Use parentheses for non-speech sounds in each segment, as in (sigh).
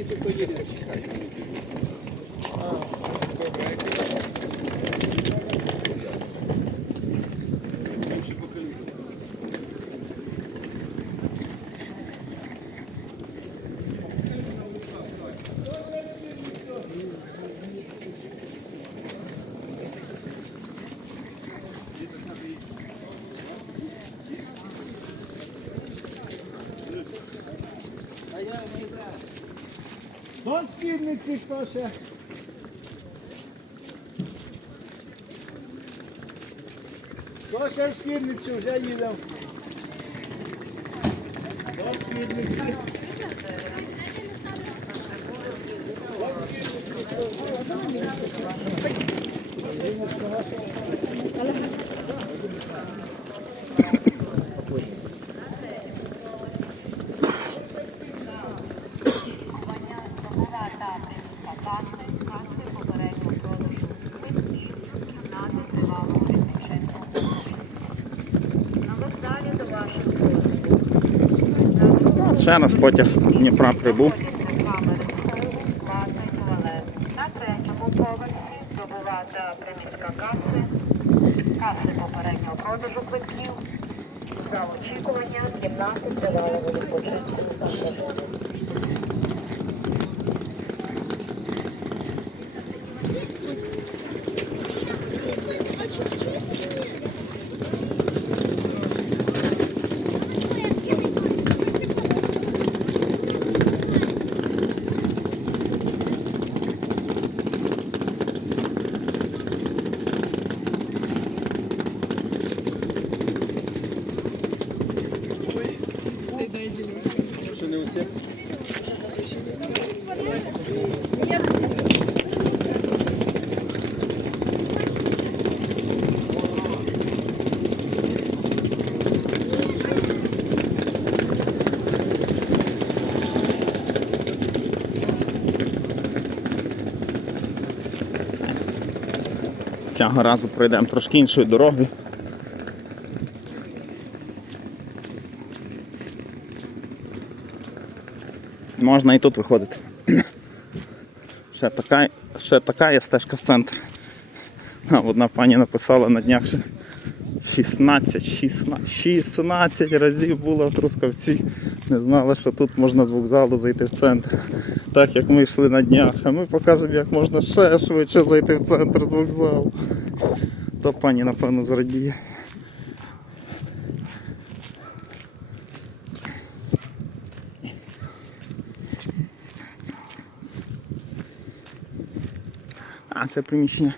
гостиниці хто До східниці хто ще? Хто ще в східницю вже їдав? До східниці. От ще раз потяг Дніпра прибув. На третьому поверсі добувата примітка каси, каси попереднього продажу квитків, за очікування кімнати тривалого відпочинку. Цього разу пройдемо трошки іншою дорогою. Можна і тут виходити. (clears throat) Ще така, ще така є стежка в центр. Одна пані написала на днях, що 16, 16, 16 разів була в Трускавці. Не знала, що тут можна з вокзалу зайти в центр. Так як ми йшли на днях. А ми покажемо, як можна ще швидше зайти в центр з вокзалу. То пані, напевно, зрадіє. А, це приміщення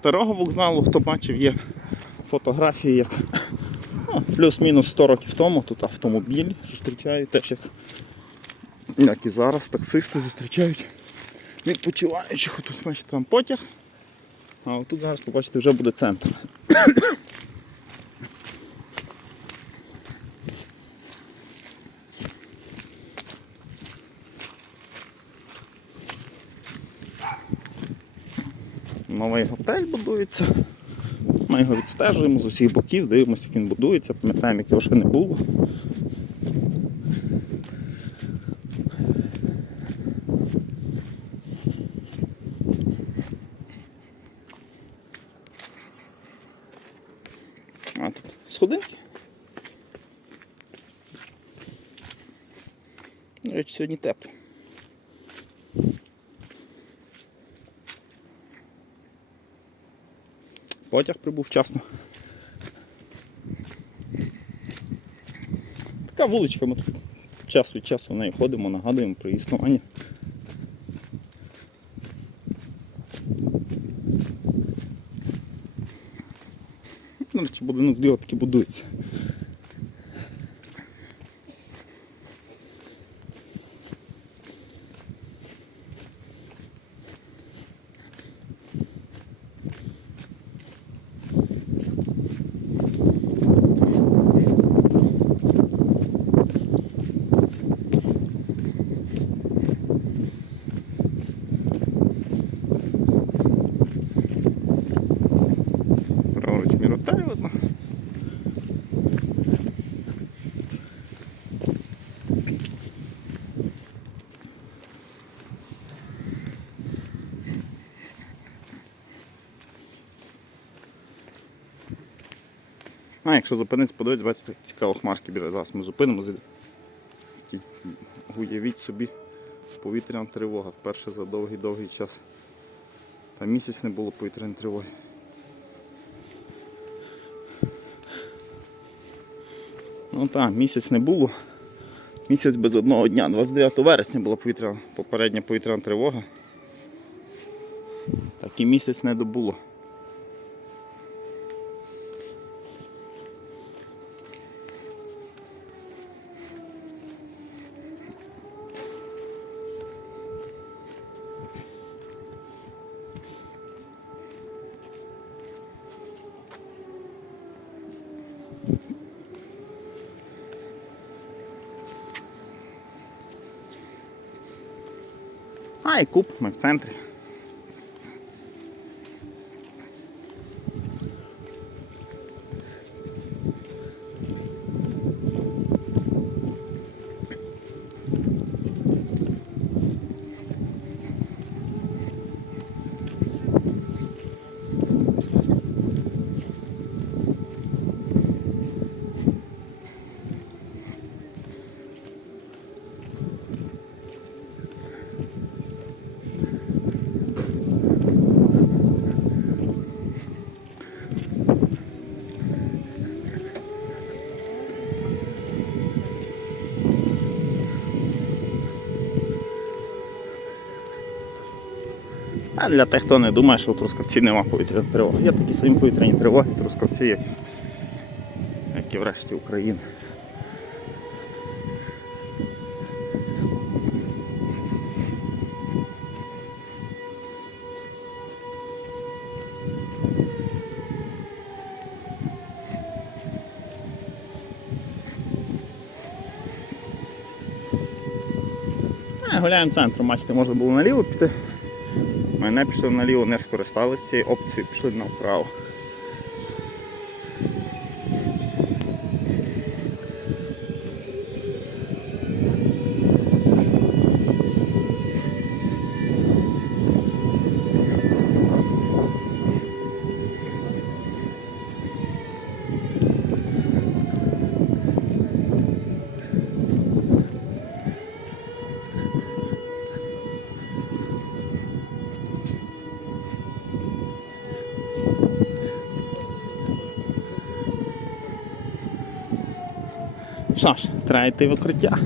старого вокзалу, хто бачив, є фотографії, як ну, плюс-мінус 100 років тому тут автомобіль зустрічають, теж як, як і зараз таксисти зустрічають відпочиваючих. Тут бачите там потяг. А отут зараз побачите вже буде центр. Новий готель будується. Ми його відстежуємо з усіх боків, дивимося, як він будується, пам'ятаємо, як його ще не було. А тут сходинки. До речі, сьогодні тепло. Потяг прибув вчасно. Така вуличка, ми тут час від часу в неї ходимо, нагадуємо про існування. До речі, будинок зліва таки будується. Якщо зупинитися, подивитися, бачите, цікаво хмарки біжать. Зараз ми зупинимося. Такі, Уявіть собі, повітряна тривога. Вперше за довгий-довгий час. Та місяць не було повітряної тривоги. Ну так, місяць не було. Місяць без одного дня. 29 вересня була повітряна, попередня повітряна тривога. Так і місяць не добуло. А, і куб, ми в центрі. А для тих, хто не думає, що у Трускавці нема повітряної тривоги. Є такі самі повітряні тривоги Трускавці, як, як і в решті України. А, гуляємо центром, бачите, можна було наліво піти. Не пішли наліво, не скористалися цією опцією, пішли направо. Що ж, треба йти в укриття.